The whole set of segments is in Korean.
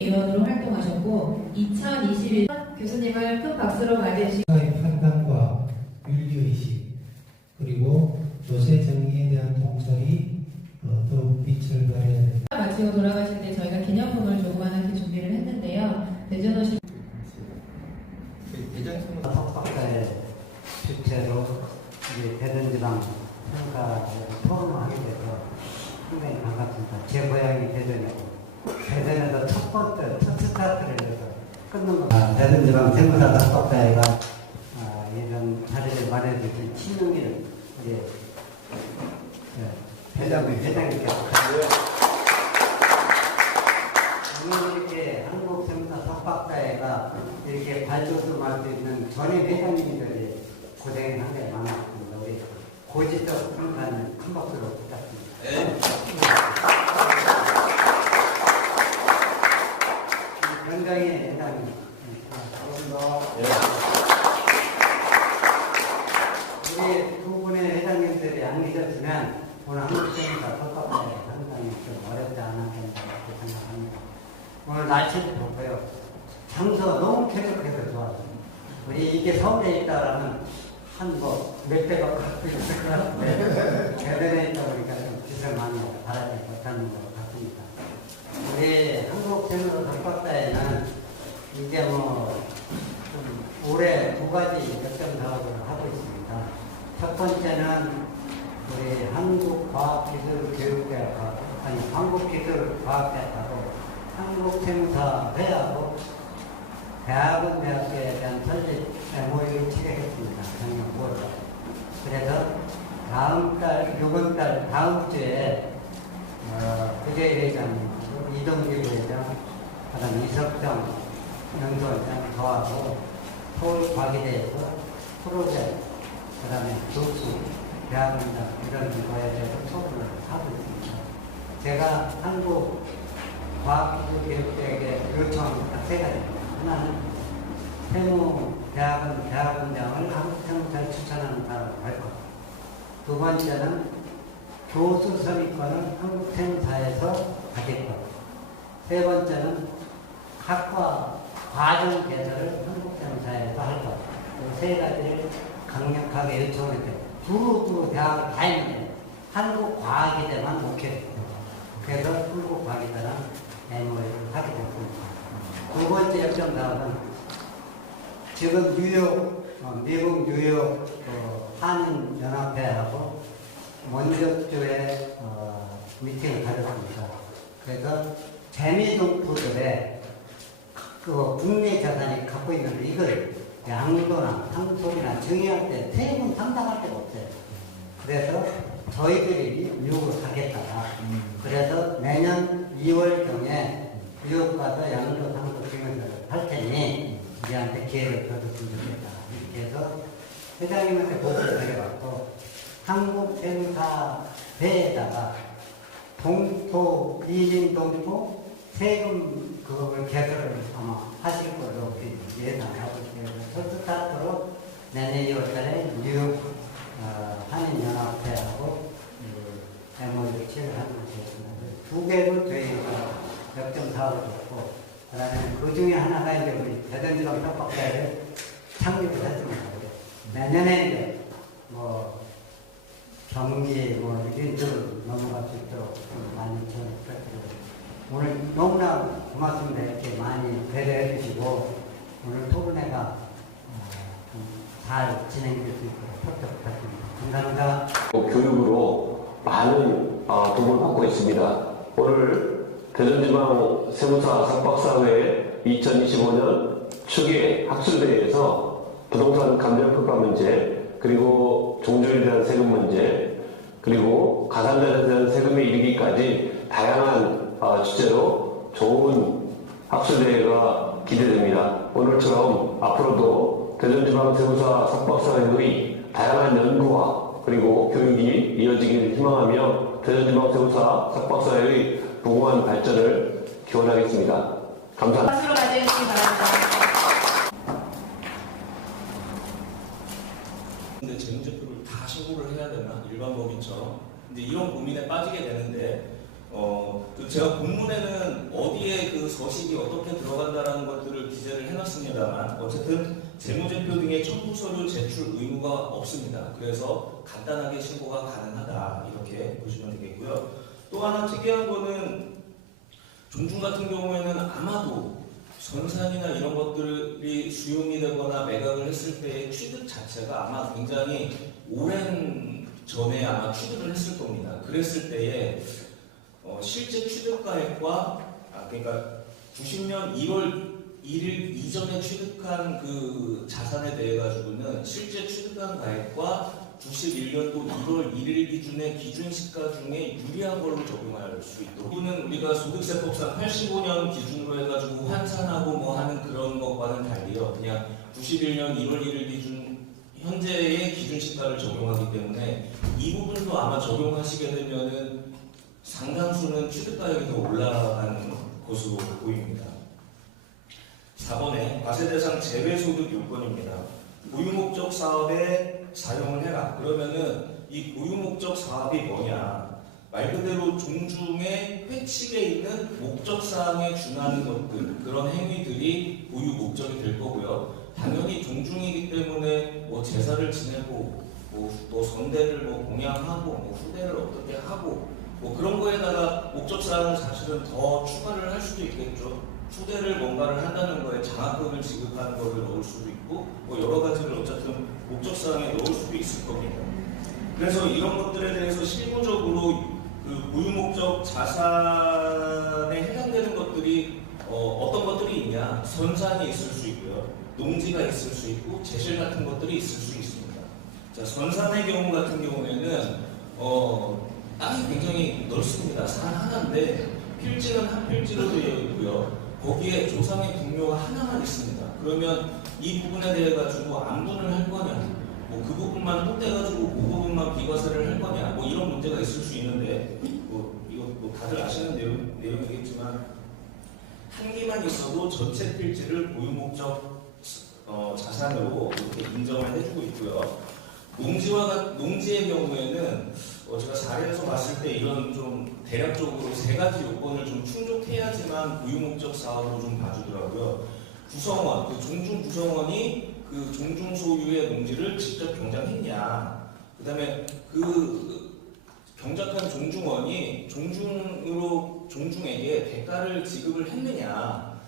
위원으로 활동하셨고 2021 교수님을 큰 박수로 맞이해주시기 판단과 윤리의식 그리고 조세 정의에 대한 통찰이 더욱 빛을 발해야 됩니다. 마치고 돌아가실 때 저희가 기념품을 조그맣게 준비를 했는데요. 대전어시 석박사의 주체로 이제 대전지방 평가 토론을 하게 돼서 상당히 반갑습니다. 제 고향이 대전이고 대전에서 첫 번째 첫 스타트를 해서 끊는 거. 대전지방 세무사 석박사회가 이런 자리를 마련해주신 친흥이를 우리 회장님께서 오늘 이렇게 한국세무사 석박사회가 이렇게 발돋움할 수 있는 전임 회장님들이 고생을 한 게 많았습니다. 우리 고지적 평가는 큰 박수로 부탁드립니다. 굉장히 회장님. 우리 두 분의 회장님들이 안 계셨으면 오늘 한국세무사 석박사회 상당히 좀 어렵지 않았겠다 이렇게 생각합니다. 오늘 날씨도 좋고요. 장소가 너무 쾌적해서 좋았습니다. 우리 이게 서울에 있다라면 한 몇대가 갖고 있을 것 같은데 대전에 있다 보니까 좀 빚을 많이 받아지 못하는 것 같습니다. 우리 한국세무사 석박사회는 이제 좀 올해 두 가지 역점 사업을 하고 있습니다. 첫 번째는 우리 한국과학기술교육대학하고 한국기술과학대학하고 한국세무사회하고 대학원대학교에 대한 설립 MOU를 체결했습니다. 작년 5월달. 그래서 이번 달 다음 주에 부재희 회장님, 이동길 회장, 그다음 이석정 연구원장 저하고 서울과기대에서 프로젝트, 그다음에 교수, 대학원장 이런 거에 대해서 토론을 하고 있습니다. 제가 한국과학기술교육대학에 요청한 세 가지입니다. 하나는 대학원장을 한국세무사에 추천하는 사람을 할 것. 두 번째는 교수 선임권을 한국세무사에서 가질 것. 세 번째는 학과 과정 개설을 한국세무사에서 할 것. 이 세 가지를 강력하게 요청했는데 두루 대학을 다 했는데 한국과학기대만 못했습니다. 그래서 한국과학기대랑 MOU를 하게 됐습니다. 두 번째 역점 사업은 지금 미국 뉴욕 한인연합회하고 원격주에 미팅을 가졌습니다. 그래서 재미동포들의 국내 자산이 갖고 있는데 이걸 양도나 상속이나 증여할 때 세금 상당할 데가 없어요. 그래서 저희들이 미국을 가겠다. 그래서 내년 2월경에 미국 가서 양도 상속 증여를 할 테니 우리한테 기회를 줘줬으면 좋겠다. 이렇게 해서 회장님한테 보고를 드려갖고 한국세무사회에다가 이민동포 세금 그걸 개설을 아마 하실 걸로 예상하고 있어요. 첫 스타트로 내년 2월달에 뉴욕 한인연합회하고 MOU 체결하는 것이었습니다. 두 개로 저희가 역점 사업을 했고, 그 다음에 그 중에 하나가 이제 우리 대전지방 석박사회를 창립을 했습니다. 내년에 이제 경기 이런 쪽으로 넘어갈 수 있도록 많이 지원을 부탁드립니다. 오늘 너무나 고맙습니다. 이렇게 많이 배려해 주시고 오늘 토론회가 잘 진행될 수 있도록 부탁드립니다. 감사합니다. 교육으로 많은 도움을 받고 있습니다. 오늘 대전지방 세무사 석박사회 2025년 추계 학술대회에서 부동산 감정평가 문제, 그리고 종조에 대한 세금 문제, 그리고 가산자에 대한 세금에 이르기까지 다양한 주제로 좋은 학술대회가 기대됩니다. 오늘처럼 앞으로도 대전지방 세무사 석박사회의 다양한 연구와 그리고 교육이 이어지기를 희망하며 대전지방 세무사 석박사회의 무궁한 발전을 기원하겠습니다. 감사합니다. 박수로 맞이해주시기 바랍니다. 근데 재무제표를 다 신고를 해야 되나? 일반 법인처럼 이제 이런 고민에 빠지게 되는데, 그 제가 본문에는 어디에 그 서식이 어떻게 들어간다라는 것들을 기재를 해놨습니다만, 어쨌든 재무제표 등의 첨부 서류 제출 의무가 없습니다. 그래서 간단하게 신고가 가능하다, 이렇게 보시면 되겠고요. 또 하나 특이한 거는 종중 같은 경우에는 아마도 선산이나 이런 것들이 수용이 되거나 매각을 했을 때의 취득 자체가 아마 굉장히 오랜 전에 아마 취득을 했을 겁니다. 그랬을 때에 실제 취득가액과 그러니까 90년 1월 1일 이전에 취득한 그 자산에 대해 가지고는 실제 취득한 가액과 91년도 1월 1일 기준의 기준시가 중에 유리한 걸로 적용할 수 있도록. 이거는 우리가 소득세법상 85년 기준으로 해가지고 환산하고 뭐 하는 그런 것과는 달리요. 그냥 91년 1월 1일 기준 현재의 기준시가를 적용하기 때문에 이 부분도 아마 적용하시게 되면은 상당수는 취득가액이 더 올라가는 것으로 보입니다. 4번에 과세대상 제외소득 요건입니다. 고유목적 사업에 사용을 해라. 그러면은 이 고유목적 사업이 뭐냐? 말 그대로 종중의 회칙에 있는 목적사항에 준하는 것들, 그런 행위들이 고유목적이 될 거고요. 당연히 종중이기 때문에 뭐 제사를 지내고, 또 선대를 뭐 공양하고, 뭐 후대를 어떻게 하고, 뭐 그런 거에다가 목적사항을 사실은 더 추가를 할 수도 있겠죠. 후대를 뭔가를 한다는 거에 장학금을 지급하는 거를 넣을 수도 있고, 뭐 여러 가지를 어쨌든 목적사항에 넣을 수도 있을 겁니다. 그래서 이런 것들에 대해서 실무적으로 그 고유목적 자산에 해당되는 것들이 어떤 것들이 있냐? 선산이 있을 수 있고요, 농지가 있을 수 있고, 제실 같은 것들이 있을 수 있습니다. 자, 선산의 경우 같은 경우에는 땅이 굉장히 넓습니다. 산 하나인데 필지는 한 필지로 되어 있고요. 거기에 조상의 분묘가 하나만 있습니다. 그러면 이 부분에 대해 가지고 안분을 할 거냐, 뭐 그 부분만 헛대가지고 그 부분만 비과세를 할 거냐, 뭐 이런 문제가 있을 수 있는데, 이거 다들 아시는 내용이겠지만 한 개만 있어도 전체 필지를 고유목적 자산으로 이렇게 인정을 해주고 있고요. 농지의 경우에는 제가 사례에서 봤을 때 이런 좀 대략적으로 세 가지 요건을 좀 충족해야지만 고유목적 사업으로 좀 봐주더라고요. 구성원, 그 종중 구성원이 그 종중 소유의 농지를 직접 경작했냐, 그 다음에 그 경작한 종중원이 종중에게 대가를 지급을 했느냐,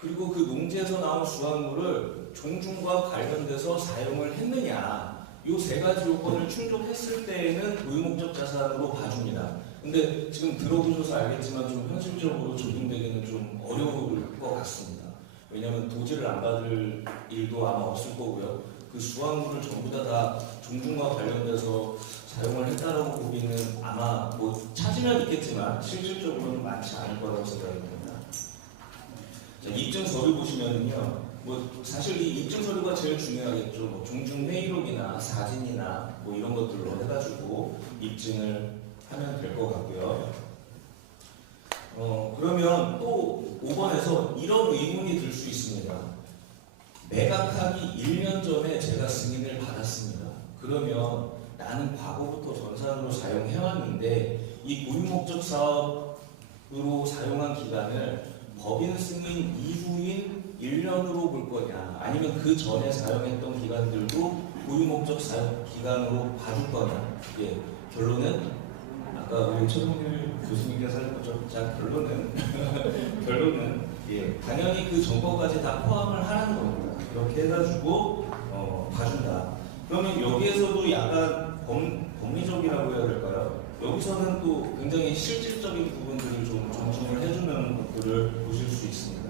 그리고 그 농지에서 나온 수확물을 종중과 관련돼서 사용을 했느냐, 이 세 가지 요건을 충족했을 때에는 고유목적 자산으로 봐줍니다. 근데 지금 들어보셔서 알겠지만 좀 현실적으로 적용되기는 좀 어려울 것 같습니다. 왜냐하면 도지를 안 받을 일도 아마 없을 거고요. 그 수확물을 전부 다 종중과 관련돼서 사용을 했다라고 보기는 아마 뭐 찾으면 있겠지만 실질적으로는 많지 않을 거라고 생각이 듭니다. 자, 입증 서류 보시면은요. 뭐 사실 이 입증 서류가 제일 중요하겠죠. 뭐 종중 회의록이나 사진이나 뭐 이런 것들로 해가지고 입증을 하면 될 것 같고요. 그러면 또 5번에서 이런 의문이 들 수 있습니다. 매각하기 1년 전에 제가 승인을 받았습니다. 그러면 나는 과거부터 전산으로 사용해왔는데 이 고유목적 사업으로 사용한 기간을 법인 승인 이후인 1년으로 볼 거냐, 아니면 그 전에 사용했던 기간들도 고유목적 사용 기간으로 봐줄 거냐. 예, 결론은 아까 우리 최동일 교수님께서 하신 것처럼 결론은 예, 당연히 그 정보까지 다 포함을 하라는 겁니다. 이렇게 해가지고 봐준다. 그러면 여기에서도 약간 법리적이라고 해야 될까요? 여기서는 또 굉장히 실질적인 부분들을 좀 존중을 해주는 것들을 보실 수 있습니다.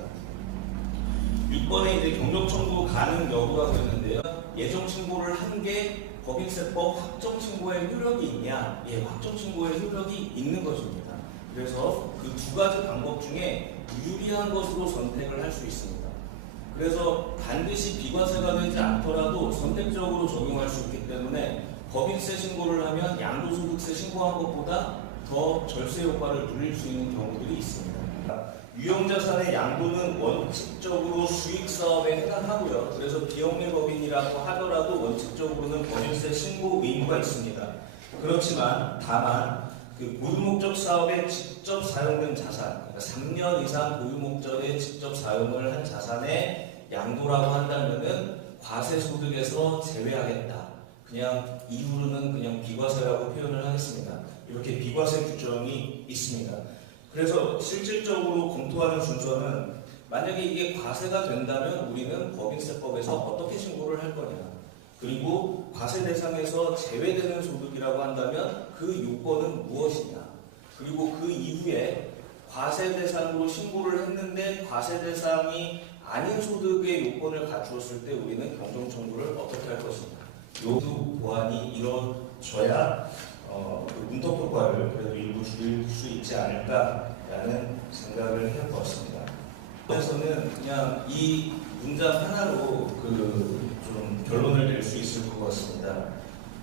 6번에 이제 경력 청구 가능 여부가 되는데요. 예정 신고를 한 게 법인세법 확정 신고의 효력이 있냐? 예, 확정 신고의 효력이 있는 것입니다. 그래서 그 두 가지 방법 중에 유리한 것으로 선택을 할 수 있습니다. 그래서 반드시 비과세가 되지 않더라도 선택적으로 적용할 수 있기 때문에 법인세 신고를 하면 양도소득세 신고한 것보다 더 절세 효과를 누릴 수 있는 경우들이 있습니다. 유형자산의 양도는 원칙적으로 수익사업에 해당하고요. 그래서 비영리법인이라고 하더라도 원칙적으로는 법인세 신고 의무가 있습니다. 그렇지만 다만 그 고유목적 사업에 직접 사용된 자산, 그러니까 3년 이상 고유목적에 직접 사용을 한 자산의 양도라고 한다면은 과세소득에서 제외하겠다. 그냥 이후로는 그냥 비과세라고 표현을 하겠습니다. 이렇게 비과세 규정이 있습니다. 그래서 실질적으로 검토하는 순서는 만약에 이게 과세가 된다면 우리는 법인세법에서 어떻게 신고를 할 거냐. 그리고 과세 대상에서 제외되는 소득이라고 한다면 그 요건은 무엇이냐. 그리고 그 이후에 과세 대상으로 신고를 했는데 과세 대상이 아닌 소득의 요건을 갖추었을 때 우리는 경정 청구를 어떻게 할 것인가. 요구 보완이 이루어져야 그 문턱 효과를 그래도 일부 줄일 수 있지 않을까라는 생각을 해보았습니다. 그래서는 그냥 이 문장 하나로 좀 결론을 낼 수 있을 것 같습니다.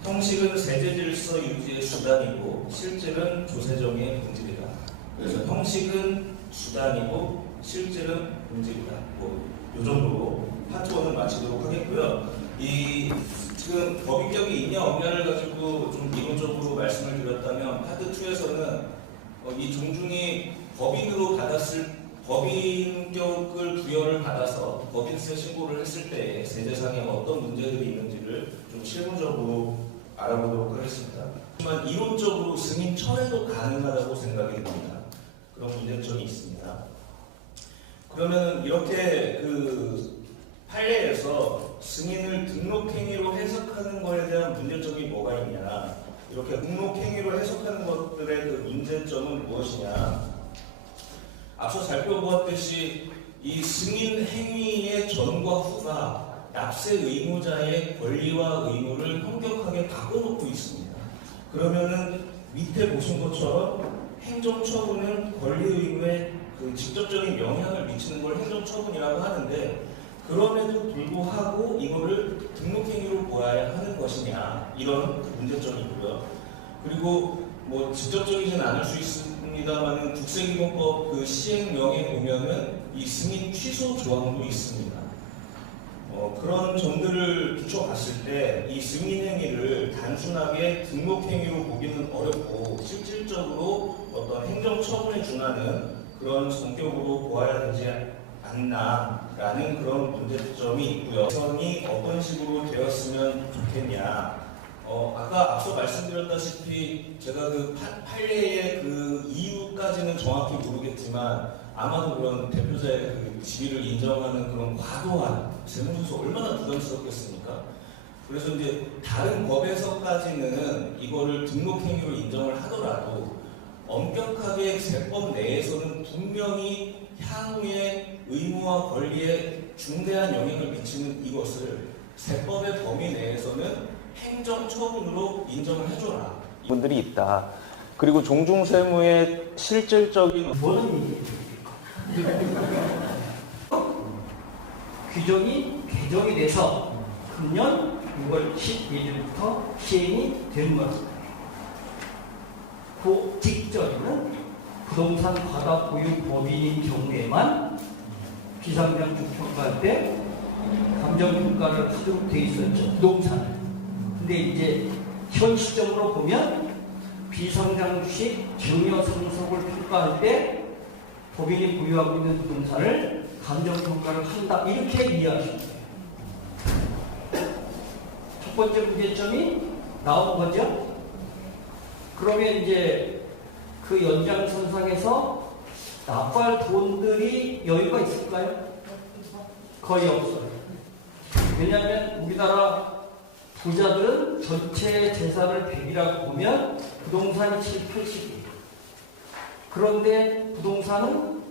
형식은 세제 질서 유지의 수단이고 실질은 조세정의 본질이다. 그래서 형식은 수단이고 실질은 본질이다. 이 정도로 파트 1을 마치도록 하겠고요. 지금 법인격이 있냐 없냐를 가지고 좀 이론적으로 말씀을 드렸다면 파트 2에서는 이 종중이 법인격을 부여를 받아서 법인세 신고를 했을 때 세제상에 어떤 문제들이 있는지를 좀 실무적으로 알아보도록 하겠습니다. 하지만 이론적으로 승인 철회도 가능하다고 생각이 듭니다. 그런 문제점이 있습니다. 그러면 이렇게 판례에서 승인을 등록행위로 해석하는 것에 대한 문제점이 뭐가 있냐, 이렇게 등록행위로 해석하는 것들의 그 문제점은 무엇이냐. 앞서 살펴보았듯이 이 승인 행위의 전과 후가 납세 의무자의 권리와 의무를 엄격하게 바꿔놓고 있습니다. 그러면은 밑에 보신 것처럼 행정처분은 권리 의무에 직접적인 영향을 미치는 걸 행정처분이라고 하는데, 그럼에도 불구하고 이거를 등록행위로 보아야 하는 것이냐, 이런 문제점이고요. 그리고 뭐 직접적이진 않을 수 있습니다만은 국세기본법 시행령에 보면은 이 승인 취소 조항도 있습니다. 그런 점들을 비춰봤을 때 이 승인 행위를 단순하게 등록 행위로 보기는 어렵고 실질적으로 어떤 행정 처분에 준하는 그런 성격으로 보아야 되지 않나라는 그런 문제점이 있고요. 개선이 어떤 식으로 되었으면 좋겠냐. 아까 앞서 말씀드렸다시피 제가 판례의 이유까지는 정확히 모르겠지만 아마도 그런 대표자의 지위를 인정하는 그런 과도한 세무조서 얼마나 부담스럽겠습니까? 그래서 이제 다른 법에서까지는 이거를 등록행위로 인정을 하더라도 엄격하게 세법 내에서는 분명히 향후의 의무와 권리에 중대한 영향을 미치는 이것을 세법의 범위 내에서는 행정처분으로 인정을 해줘라. 분들이 있다. 그리고 종중세무의 실질적인 뭐는 규정이 개정이 돼서 금년 6월 12일부터 시행이 되는 것입니다. 그 직전에는 부동산 과다 보유 법인인 경우에만 비상장중 평가할 때 감정평가를 하도록 돼 있었죠. 부동산을. 근데 이제 현 시점으로 보면 비상장주식 증여 상속을 평가할 때 법인이 보유하고 있는 부동산을 감정평가를 한다, 이렇게 이해하시면 돼요. 첫 번째 문제점이 나온 거죠. 그러면 이제 그 연장선상에서 납부할 돈들이 여유가 있을까요? 거의 없어요. 왜냐하면 우리나라 부자들은 전체 재산을 100이라고 보면 부동산이 70-80이에요. 그런데 부동산은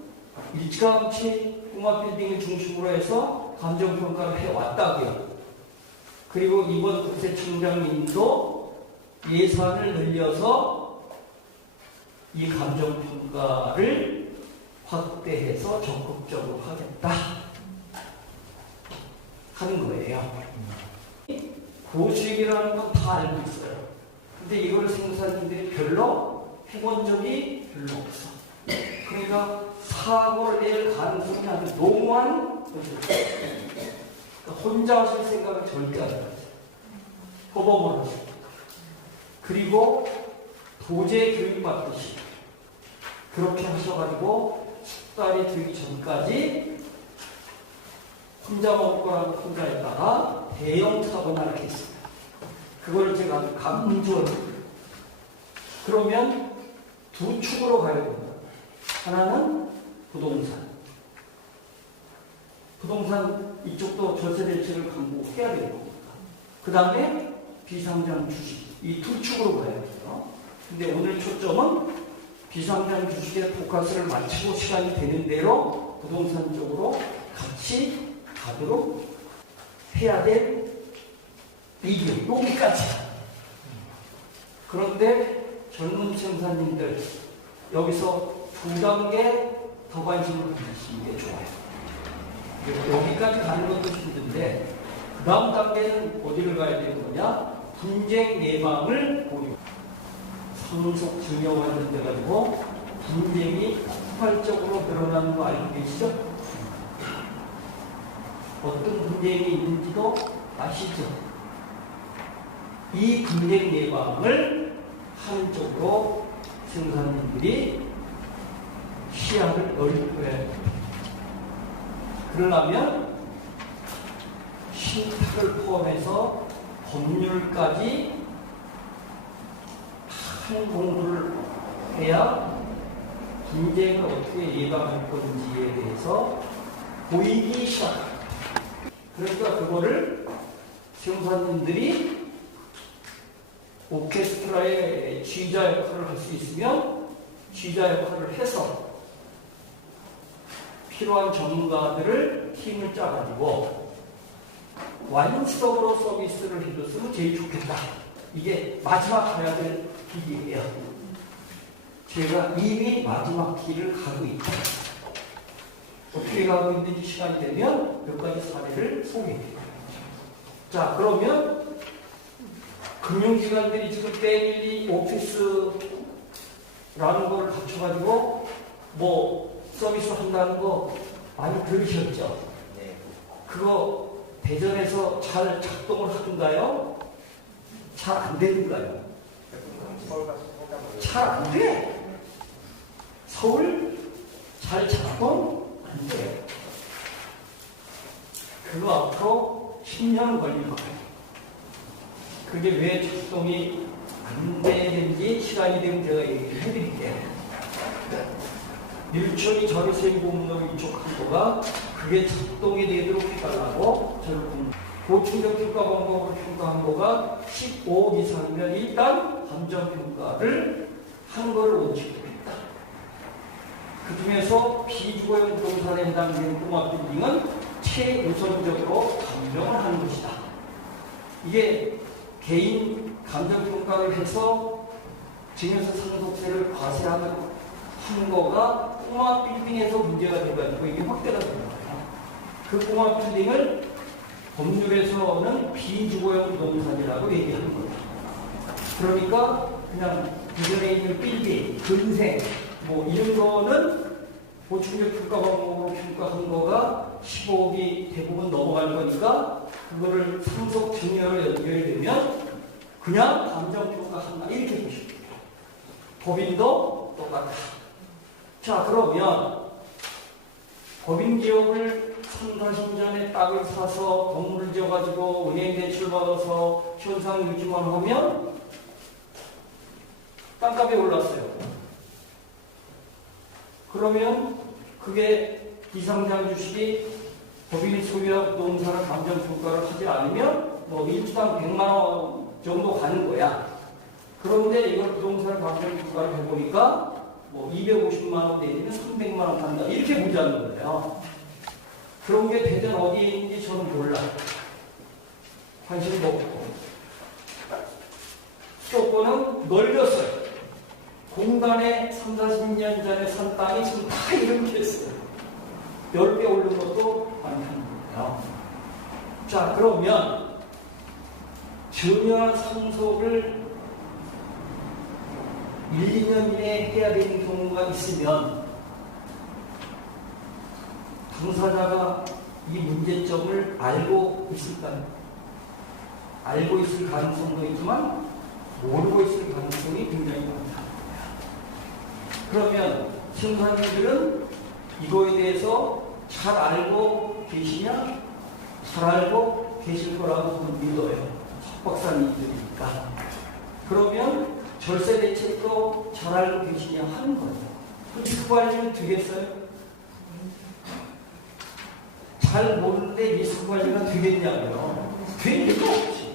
일찌감치 꼬마 빌딩을 중심으로 해서 감정평가를 해왔다고요. 그리고 이번 국세청장님도 예산을 늘려서 이 감정평가를 확대해서 적극적으로 하겠다 하는 거예요. 고수익이라는 건 다 알고 있어요. 근데 이걸 생산인들이 별로 해본 적이 별로 없어. 그러니까 사고를 낼 가능성이 아주 농후한 것이죠. 그러니까 혼자 하실 생각을 절대 안 하죠. 허범을 하죠. 그리고 도제 교육받듯이 그렇게 하셔가지고 숙달이 되기 전까지 혼자 먹을 거라고 혼자 했다가 대형 사고를 했습니다. 그걸 제가 강조합니다. 그러면 두 축으로 가야 됩니다. 하나는 부동산. 부동산 이쪽도 전세 대책을 강구해야 되는 겁니다. 그 다음에 비상장 주식. 이 두 축으로 가야 돼요. 근데 오늘 초점은 비상장 주식의 포커스를 맞추고 시간이 되는 대로 부동산 쪽으로 같이 가도록 해야 될 이유. 여기까지. 그런데 젊은 생산님들 여기서 두 단계 더 관심을 가지시는 게 좋아요. 여기까지 가는 것도 힘든데 그 다음 단계는 어디를 가야 되는 거냐? 분쟁 예방을 보유. 상속 증여 관련돼 가지고 분쟁이 폭발적으로 늘어나는 거 알고 계시죠? 어떤 분쟁이 있는지도 아시죠? 이 분쟁 예방을 하는 쪽으로 생산인들이 시야를 넓혀야 됩니다. 그러려면 신탁을 포함해서 법률까지 한 공부를 해야 분쟁을 어떻게 예방할 건지에 대해서 보이기 시작합니다. 그러니까 그거를 생산인들이 오케스트라의 지휘자 역할을 할 수 있으면 지휘자 역할을 해서 필요한 전문가들을 팀을 짜가지고 완성적으로 서비스를 해줬으면 제일 좋겠다. 이게 마지막 가야 될 길이에요. 제가 이미 마지막 길을 가고 있다. 어떻게 가고 있는지 시간이 되면 몇 가지 사례를 소개해드릴게요. 자, 그러면 금융기관들이 지금 패밀리 오피스라는 걸 갖춰가지고 뭐 서비스 한다는 거 많이 들으셨죠? 네. 그거 대전에서 잘 작동을 하던가요? 잘 안 되는가요? 잘 안 돼. 서울 잘 작동 안 돼. 그거 앞으로 10년 걸릴 거예요. 그게 왜 작동이 안 되는지 시간이 되면 제가 얘기를 해드릴게요. 밀촌이 저리세이 공로 이쪽 한도가 그게 작동이 되도록 해달라고 저를 고충적 평가 방법을 평가한 거가 15억 이상이면 일단 감정평가를 한 걸 원칙으로 했다. 그 중에서 비주거용 부동산에 해당되는 꼬마 빌딩은 최우선적으로 감정을 하는 것이다. 이게 개인 감정평가를 해서 증여세 상속세를 과세하는 거가 꼬마 빌딩에서 문제가 돼가지고 이게 확대가 된 거예요. 그 꼬마 빌딩을 법률에서는 비주거용 부동산이라고 얘기하는 거예요. 그러니까 그냥 기존에 있는 빌딩, 근생 뭐 이런 거는 보충적 평가 방법으로 평가한 거가 15억이 대부분 넘어갈 거니까 그거를 상속 증여를 연결되면 그냥 감정평가한다 이렇게 보시면 돼요. 법인도 똑같다. 자, 그러면 법인기업을 3-40년에 땅을 사서 건물을 지어가지고 은행 대출 받아서 현상 유지만 하면 땅값이 올랐어요. 그러면 그게 비상장 주식이 법인이 소유한 부동산을 감정평가를 하지 않으면 뭐 일주당 100만 원 정도 가는 거야. 그런데 이걸 부동산을 감정평가를 해보니까 뭐 250만 원 내지면 300만 원 간다. 이렇게 보자는 거예요. 그런 게 대전 어디에 있는지 저는 몰라. 관심도 없고. 수도권은 넓었어요. 공단에 30-40년 전에 산 땅이 지금 다 이렇게 했어요. 10배 오른 것도 많다는 거예요. 자, 그러면 증여나 상속을 1-2년 이내에 해야 되는 경우가 있으면 당사자가 이 문제점을 알고 있을까요? 알고 있을 가능성도 있지만 모르고 있을 가능성이 굉장히 많다. 그러면 세무사님들은 이거에 대해서 잘 알고 계시냐? 잘 알고 계실 거라고 믿어요. 석박사님들이니까. 그러면 절세 대책도 잘 알고 계시냐 하는 거예요. 리스크 관리는 되겠어요? 잘 모르는데 리스크 관리가 되겠냐고요? 될 리가 없지.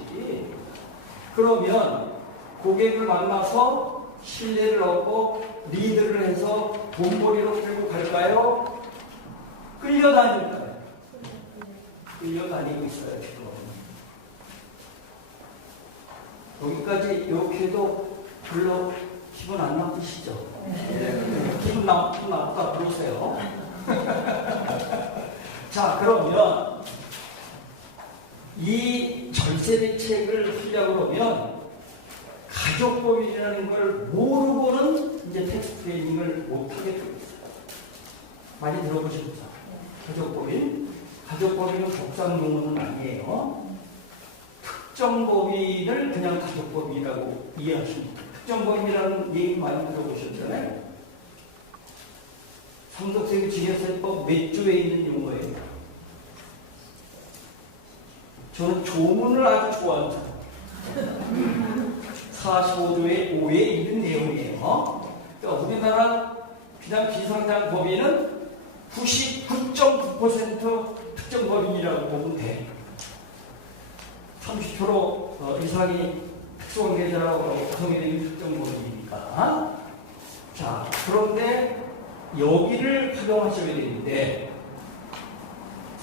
그러면 고객을 만나서 신뢰를 얻고 리드를 해서 본머리로 끌고 갈까요? 끌려다닐까요? 끌려다니고 있어요, 지금. 여기까지 이렇게 해도 별로 기분 안 나쁘시죠? 기분 나쁘다 그러세요. 자, 그러면 이 절세 대책을 하려고 그러면 가족법인이라는 걸 모르고는 이제 텍스 트레이닝을 못하게 되고 있어요. 많이 들어보셨죠? 가족법인. 가족법인은 법상 용어는 아니에요. 특정법인을 그냥 가족법인이라고 이해하십니다. 특정법인이라는 얘기 많이 들어보셨잖아요. 상속세계 증여세법 몇 조에 있는 용어예요? 저는 조문을 아주 좋아합니다. 45조의 5에 있는 내용이에요. 그러니까 우리나라 그냥 비상장법인은 99.9% 특정법인이라고 보면 돼. 30% 이상이 특수관계자라고 구성이 되는 특정법인이니까. 자, 그런데 여기를 활용하셔야 되는데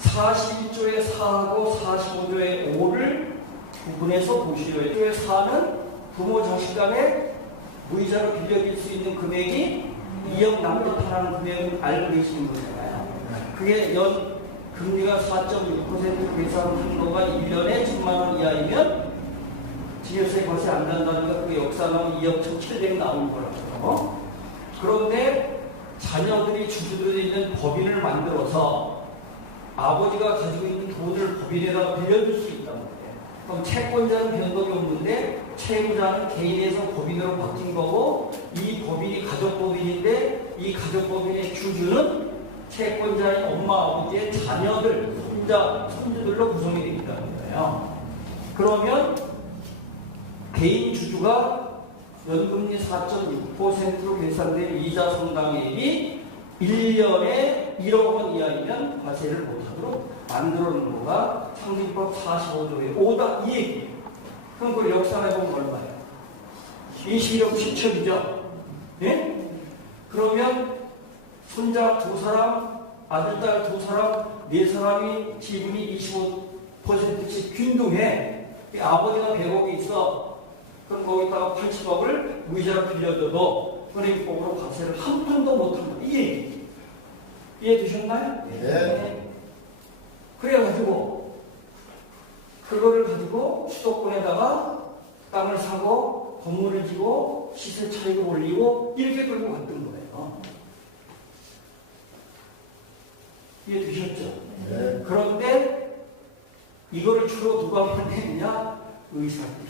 41조의 4하고 45조의 5를 구분해서 보시어야 돼요. 1조의 4는 부모 자식 간에 무이자로 빌려줄 수 있는 금액이 2억 남짓하라는 금액을 알고 계시는 거잖아요. 그게 연 금리가 4.6% 계산한 거가 1년에 1,000만 원 이하이면 증여세 과세 안 난다니까 그 역산하면 2억 1,700 나오는 거라고요. 그런데 자녀들이 주주들이 있는 법인을 만들어서 아버지가 가지고 있는 돈을 법인에다가 빌려줄 수 있단 말이에요. 그럼 채권자는 변동이 없는데 채무자는 개인에서 법인으로 바뀐 거고 이 법인이 가족법인인데 이 가족법인의 주주는 채권자인 엄마 아버지의 자녀들, 손자, 손주들로 구성이 되어 있다는 거예요. 그러면 개인 주주가 연금리 4.6%로 계산된 이자 상당액이 1년에 1억 원 이하이면 과세를 못하도록 만들어 놓은 거가 상징법 45조의 5다 이 얘기예요. 그럼 그걸 역산해보면 얼마예요? 21억 7천이죠? 예? 그러면 손자 2사람, 아들, 딸 2사람, 4사람이 지분이 25%씩 균등해. 아버지가 100억이 있어. 그럼 거기다가 80억을 무이자로 빌려줘도 은행법으로 과세를 한 푼도 못한 거. 이해되셨나요? 네. 그래가지고 그거를 가지고 수도권에다가 땅을 사고 건물을 지고 시세 차익을 올리고 이렇게 끌고 갔던 거예요. 이해되셨죠? 네. 그런데 이거를 주로 누가 판매했냐? 의사들이.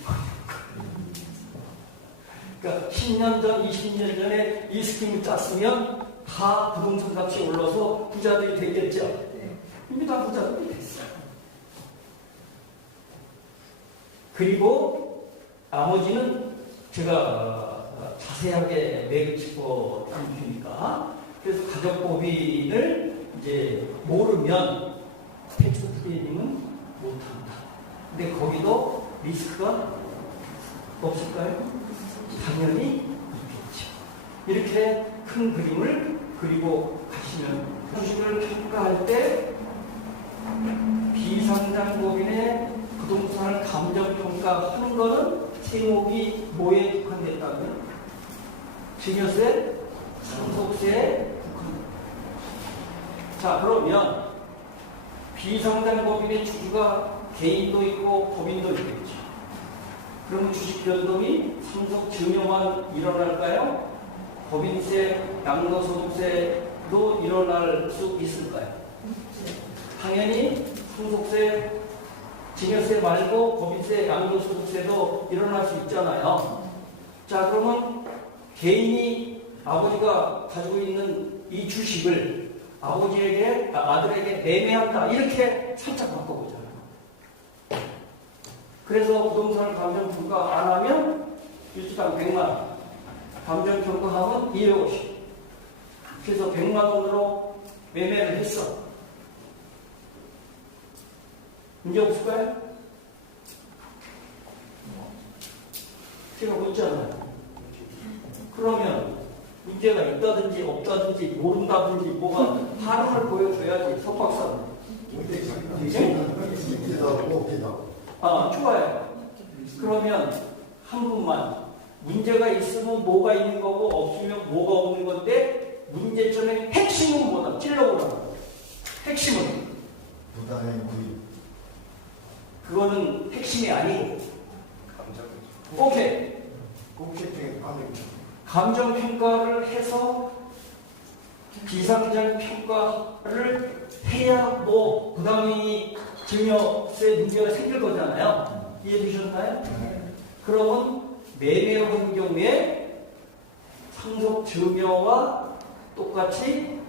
그러니까 10년 전, 20년 전에 이 스킴을 짰으면 다 부동산 값이 올라서 부자들이 됐겠죠. 이미 다 부자들이 됐어요. 그리고 나머지는 제가 자세하게 맥을 짚어 드리니까 그래서 가족법인을 이제 모르면 텍스 트레이닝은 못한다. 근데 거기도 리스크가 없을까요? 당연히 있겠죠. 이렇게 큰 그림을 그리고 가시면 주식을 평가할 때 비상장법인의 부동산을 감정평가하는 것은 제목이 뭐에 국한됐다고요? 증여세, 상속세에 국한됐다. 자, 그러면 비상장법인의 주주가 개인도 있고 법인도 있겠죠. 그러면 주식 변동이 상속 증여만 일어날까요? 법인세, 양도소득세도 일어날 수 있을까요? 당연히 상속세, 증여세 말고 법인세, 양도소득세도 일어날 수 있잖아요. 자, 그러면 개인이 아버지가 가지고 있는 이 주식을 아버지에게, 아들에게 매매한다. 이렇게 살짝 바꿔보잖아요. 그래서 부동산을 감정평가 안 하면 일주당 100만 원. 감정평가하면 250. 그래서 100만 원으로 매매를 했어. 문제 없을까요? 제가 묻잖아요. 그러면 문제가 있다든지 없다든지 모른다든지 뭐가 반응을 보여줘야지 석박사는. 좋아요. 그러면 한 분만 문제가 있으면 뭐가 있는 거고 없으면 뭐가 없는 건데 문제점의 핵심은 뭐다? 찔러보라고. 핵심은 부당의 구입. 그거는 핵심이 아니고. 오케이. 감정평가를 해서 비상장평가를 해야 뭐 부당이 증여세 문제가 생길 거잖아요. 이해되셨나요? 그러면 매매를 한 경우에 상속 증여와 똑같이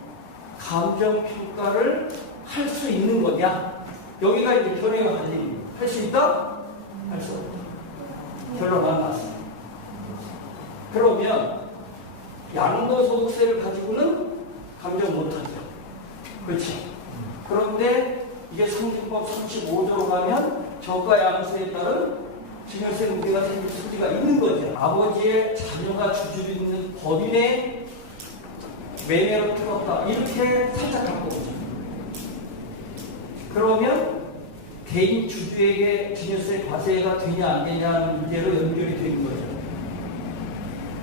감정평가를 할 수 있는 거냐? 여기가 이제 견해가 갈립니다. 할 수 있다? 할 수 없다. 결론 안 났습니다. 그러면 양도소득세를 가지고는 감정 못하죠. 그렇지. 그런데 이게 상징법 35조로 가면 저가양수에 따른 증여세 문제가 생길 소지가 있는 거죠. 아버지의 자녀가 주주로 있는 법인의 매매로 틀었다. 이렇게 살짝 바꿔보죠. 그러면 개인 주주에게 증여세 과세가 되냐 안 되냐는 문제로 연결이 되는 거죠.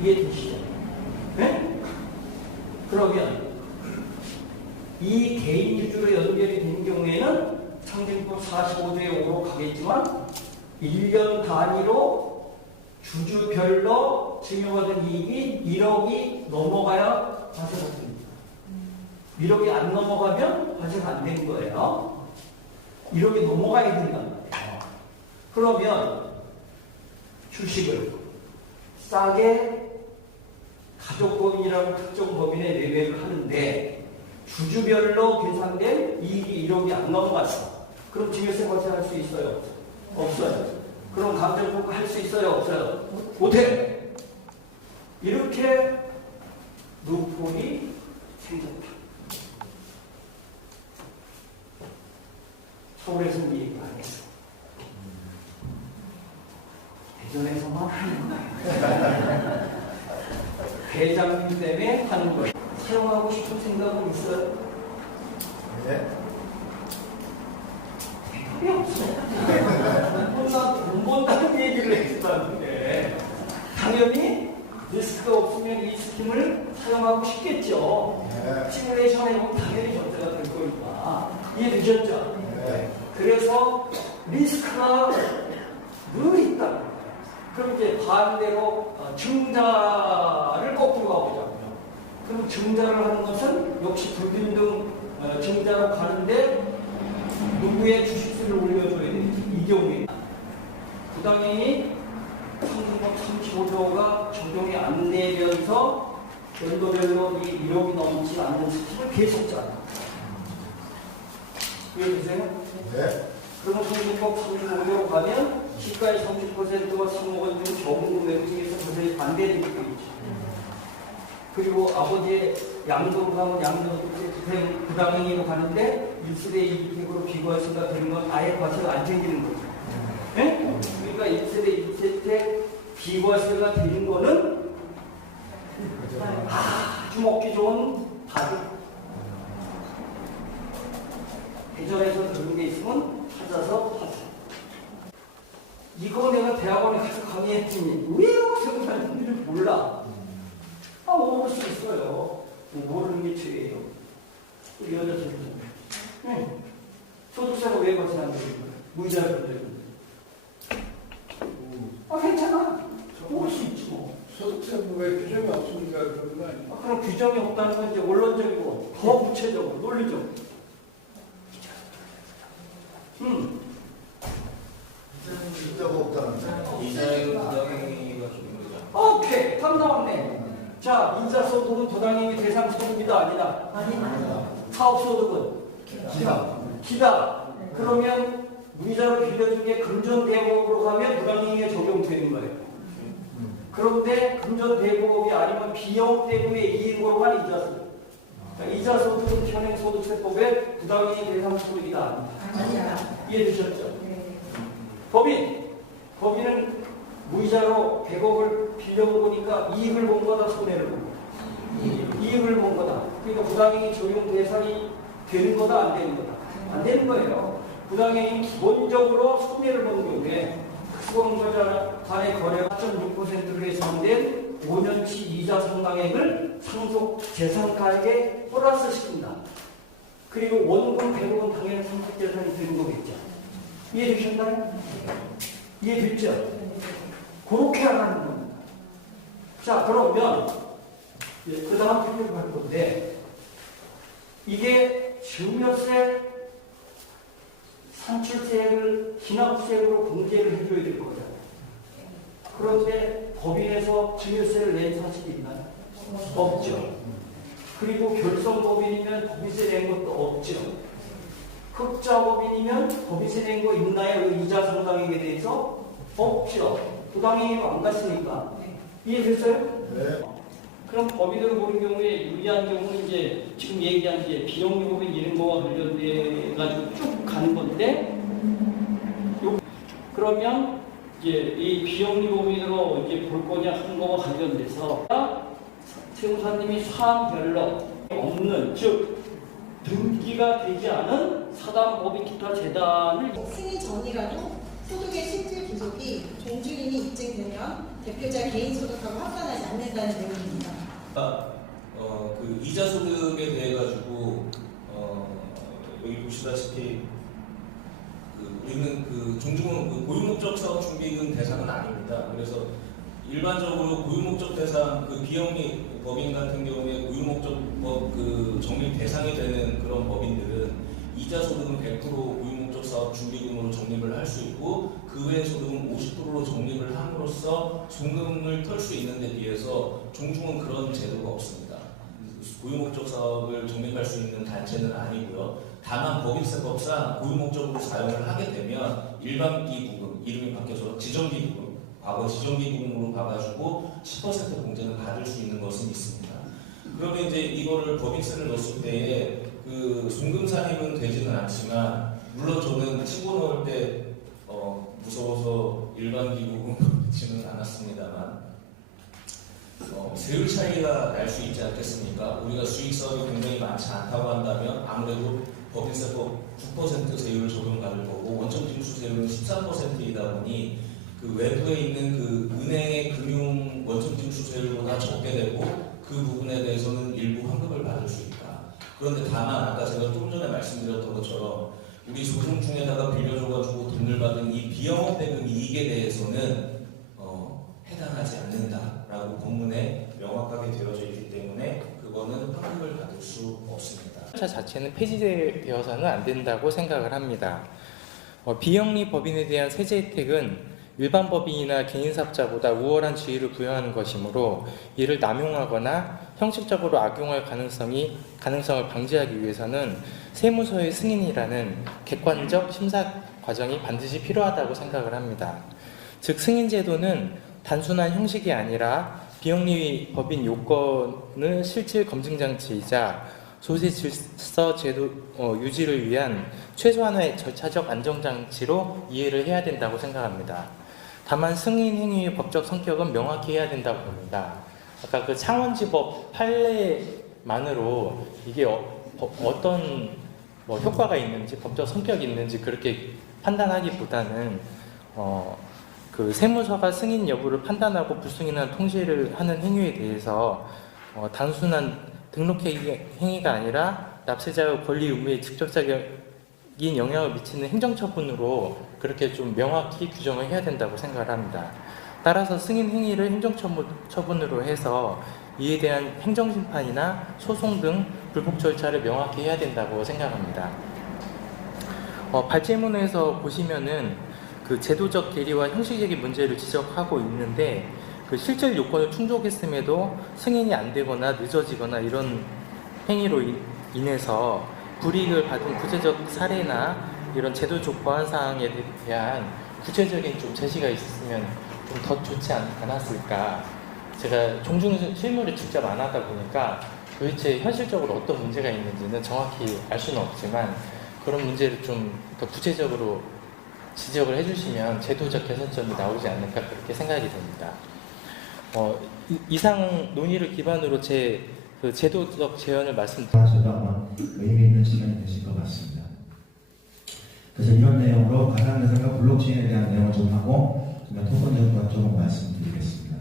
이해되시죠? 네? 그러면 이 개인 주주로 연결이 되는 경우에는 상징법 45조에 5로 가겠지만 1년 단위로 주주별로 증여받은 이익이 1억이 넘어가야 과세가 됩니다. 1억이 안 넘어가면 과세가 안 되는 거예요. 1억이 넘어가야 된단 말이에요. 그러면 주식을 싸게 가족법인이라는 특정 법인에 매매를 하는데 주주별로 계산된 이익이 1억이 안 넘어갔어. 그럼 증여세 과세할 수 있어요? 없어요. 그럼 감정평가 할 수 있어요? 없어요? 못해. 이렇게 루폴이 생겼다. 서울에서는 이 얘기를 안 했어. 대전에서만 하는 거예요. 회장님 때문에 하는 거예요. 사용하고 싶은 생각은 있어요? 네. 대답이 없어요. 돈 번다는 얘기를 했다는데 당연히 리스크가 없으면 이 스킴을 사용하고 싶겠죠. 네. 시뮬레이션 해보면 당연히 전제가 될 거니까. 이해되셨죠? 네. 그래서 리스크가 늘 있다. 그럼 이제 반대로 증자를 거꾸로 가보자고요. 그럼 증자를 하는 것은 역시 불균등 증자로 가는데 누구의 주식수를 올려줘야 되는지 이 경우에 부당행위 상징법 35조가 적용이 안 되면서 연도별로 이 1억이 넘지 않는 스팀을 계속 짜요. 이해되세요? 네. 그러면 상징법 35조로 가면 시가의 30%와 상목원 등 저금고 매수에서 그것이 반대되는 게 있죠. 그리고 아버지의 양도로 가면 양도세 부당행위로 가는데 1세대 2주택으로 비과세가 되는 건 아예 과세가 안 생기는 거죠. 네? 그러니까 1세대 2주택 비과세가 되는 거는 아주 먹기 좋은 밥이. 대전에서 들은 게 있으면 찾아서 하세요. 이거 내가 대학원에 가서 강의했더니 왜 생각하는지를 몰라. 모를 수 있어요. 모르는 게 죄예요. 우리 여자 친구들. 네. 소득세가 왜 과세 안 되는 거야? 무이자를 건드리는데. 괜찮아. 모를 수 있지 뭐. 소득세법에 규정이 없으니까 그런 거 아니에요? 그럼 규정이 없다는 건 이제 원론적이고 더 구체적으로 논리적으로. 진짜가 없다는 거. 이자율 부당행위가 적용되지 오케이, 답 나왔네. 자, 인사소득은 부당행위 대상 소득이다, 아니다? 아니다. 사업소득은? 기다. 그러면 무이자로 빌려준 게 금전대보업으로 가면 부당행위에 적용되는 거예요. 그런데 금전대보업이 아니면 비용대부의 이익으로 간 이자소득. 이자소득은 현행소득세법에 부당행위 대상 소득이다, 아니다? 이해되셨죠? 법인은 무이자로 100억을 빌려먹으니까 이익을 본 거다, 손해를 본 거다? 이익을 본 거다. 그러니까 부당행위 적용 대상이 되는 거다, 안 되는 거다? 안 되는 거예요. 부당행위는 기본적으로 손해를 본 경우에 특수공모자 간의 거래가 4.6%로 예상된 5년치 이자 상당액을 상속 재산가액에 플러스 시킨다. 그리고 원금 100억은 당연히 상속 재산이 되는 거겠죠. 이해되셨나요? 이해됐죠? 그렇게 하는 겁니다. 자, 그러면 그 다음 표현을 할 건데, 이게 증여세, 산출세액을 기납세액으로 공제를 해줘야 될 거잖아요. 그런데 법인에서 증여세를 낸 사실이 있나요? 없죠. 그리고 결성법인이면 법인세 낸 것도 없죠. 흑자법인이면 법인세 낸 거 있나요? 이자 상당액에 대해서? 없죠. 부당행위가 안 갔으니까. 이해됐어요? 네. 그럼 법인으로 보는 경우에 유리한 경우는 이제 지금 얘기한 이제 비용요법인 이런 거와 관련돼 가지고 쭉 가는 건데, 그러면 이제 이 비용요법인으로 이제 볼 거냐 하는 거와 관련돼서 세무사님이 사항별로 없는, 즉 등기가 되지 않은 사단법인 기타 재단을 승인 전이라도 소득의 실질 부족이 종주인이 입증되면 대표자 개인 소득하고 합산하지 않는다는 내용입니다. 그 이자 소득에 대해 가지고 여기 보시다시피 우리는 종중은 고유목적 사업 준비금 대상은 아닙니다. 그래서 일반적으로 고유목적 대상 비영리 법인 같은 경우에 고유목적 적립 대상이 되는 그런 법인들은 이자 소득은 100% 고유목적 사업 준비금으로 적립을 할 수 있고 그 외의 소득은 50%로 적립을 함으로써 송금을 털 수 있는 데 비해서 종중은 그런 제도가 없습니다. 고유목적 사업을 적립할 수 있는 단체는 아니고요. 다만 법인세법상 고유목적으로 사용을 하게 되면 일반기부금, 이름이 바뀌어서 지정기부금, 과거 지정기부금으로 봐가지고 10% 공제는 받을 수 있는 것은 있습니다. 그러면 이제 이거를 법인세를 넣었을 때에 송금산입은 되지는 않지만, 물론 저는 친구 넣을 때 무서워서 일반기부금으로 넣지는 않았습니다만, 세율 차이가 날 수 있지 않겠습니까? 우리가 수익사업이 굉장히 많지 않다고 한다면 아무래도 법인세법 9% 세율을 적용받을 거고 원천징수세율은 13%이다 보니 그 외부에 있는 은행의 금융 원천징수세율보다 적게 되고 그 부분에 대해서는 일부 환급을 받을 수 있다. 그런데 다만 아까 제가 좀 전에 말씀드렸던 것처럼 우리 소송 중에다가 빌려줘가지고 돈을 받은 이 비영업 대금 이익에 대해서는 해당하지 않는다라고 법문에 명확하게 되어져 있기 때문에 그거는 환급을 받을 수 없습니다. 차 자체는 폐지되어서는 안 된다고 생각을 합니다. 비영리 법인에 대한 세제 혜택은 일반 법인이나 개인사업자보다 우월한 지위를 부여하는 것이므로 이를 남용하거나 형식적으로 악용할 가능성을 방지하기 위해서는 세무서의 승인이라는 객관적 심사 과정이 반드시 필요하다고 생각을 합니다. 즉 승인제도는 단순한 형식이 아니라 비영리 법인 요건의 실질 검증장치이자 소재 질서 제도 유지를 위한 최소한의 절차적 안정장치로 이해를 해야 된다고 생각합니다. 다만 승인 행위의 법적 성격은 명확히 해야 된다고 봅니다. 아까 그 창원지법 판례만으로 이게 어떤 효과가 있는지, 법적 성격이 있는지 그렇게 판단하기보다는 그 세무서가 승인 여부를 판단하고 불승인한 통지를 하는 행위에 대해서 단순한 등록 행위가 아니라 납세자의 권리 의무에 직접적인 영향을 미치는 행정처분으로 그렇게 좀 명확히 규정을 해야 된다고 생각을 합니다. 따라서 승인 행위를 행정처분으로 해서 이에 대한 행정심판이나 소송 등 불복 절차를 명확히 해야 된다고 생각합니다. 발제문에서 보시면은 그 제도적 계리와 형식적인 문제를 지적하고 있는데 그 실질 요건을 충족했음에도 승인이 안 되거나 늦어지거나 이런 행위로 인해서 불이익을 받은 구체적 사례나 이런 제도적 보완 사항에 대한 구체적인 좀 제시가 있었으면 좀 더 좋지 않았을까. 제가 종중 실무를 직접 안 하다 보니까 도대체 현실적으로 어떤 문제가 있는지는 정확히 알 수는 없지만 그런 문제를 좀 더 구체적으로 지적을 해주시면 제도적 개선점이 나오지 않을까 그렇게 생각이 됩니다. 이상 논의를 기반으로 그 제도적 제언을 말씀드립니다. 아마 의미 있는 시간이 되실 것 같습니다. 그래서 이런 내용으로 가상자산과 블록체인에 대한 내용을 좀 하고 토큰 내용과 조금 말씀드리겠습니다.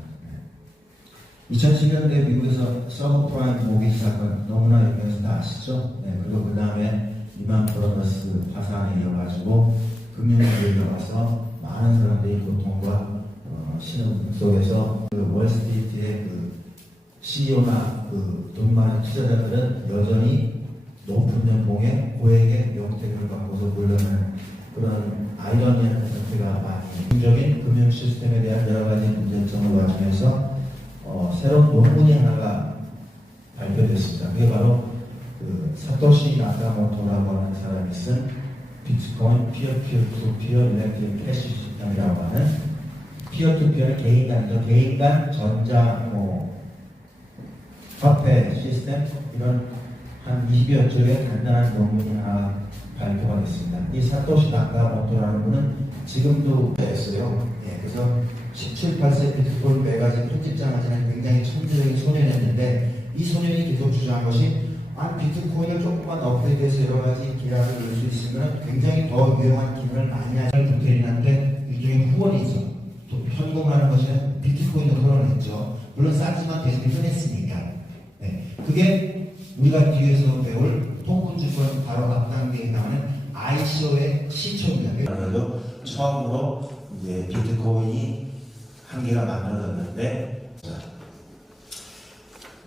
2010년대 미국에서 서브프라임 모기지 사건 너무나 유명해서 다 아시죠? 그리고 그 다음에 리만 브라더스 파산에 이어가지고 금융위기에 이어가서 많은 사람들이 고통과 신음 속에서 그 월스트리트의 그 CEO나 그 돈 많은 투자자들은 여전히 높은 연봉에 고액의 명태를 받고서 물러나는 그런 아이러니한 상태가 많이 긍정적인 금융 시스템에 대한 여러 가지 문제점을 와중에서 새로운 논문이 하나가 발표됐습니다. 그게 바로 그 사토시 나카모토라고 하는 사람이 쓴 비트코인 피어-투-피어 일렉트릭 캐시 시스템이라고 하는 피어-투-피어는 개인 간 전자 화폐 시스템 이런 한 20여 쪽의 간단한 논문이 하나 발표가 됐습니다. 이 사토시 나카모토라는 분은 지금도 했어요. 그래서 17, 8세 비트코인 매거진 편집장을 지낸 굉장히 천재적인 소년이었는데 이 소년이 계속 주장한 것이 비트코인을 조금만 업그레이드해서 여러 가지 기량을 넣을 수 있으면 굉장히 더 유용한 기능을 많이 하는 부태인한테 일종의 후원이죠. 또 현금하는 것이 비트코인도 그러했죠. 물론 싸지만 대신에 흔했으니까. 그게 우리가 뒤에서 배울 통근주권 바로 앞단계에 나오는 ICO의 시초입니다. 그래서 처음으로 이제 비트코인이 한 개가 만들어졌는데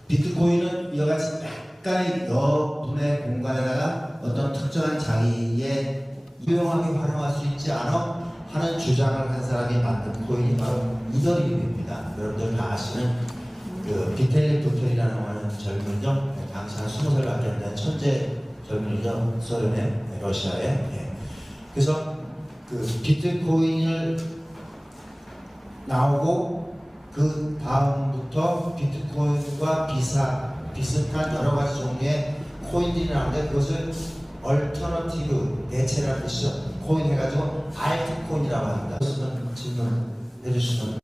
비트코인은 이와 같이 약간의 여분의 공간에다가 어떤 특정한 자기의 유용하게 활용할 수 있지 않아 하는 주장을 한 사람이 만든 코인이 바로 이더리움입니다. 여러분들 다 아시는 그 비텔리 부텔이라는 하는 젊은이죠. 당시 한 20살밖에 안 되는 천재 젊은이죠. 소련의 러시아에. 그래서 그 비트코인을 나오고 그 다음부터 비트코인과 비슷한 여러 가지 종류의 코인들이 나오는데 그것을 얼터너티브 대체라는 뜻이죠. 코인 해가지고 알트코인이라고 합니다. 질문 해주시면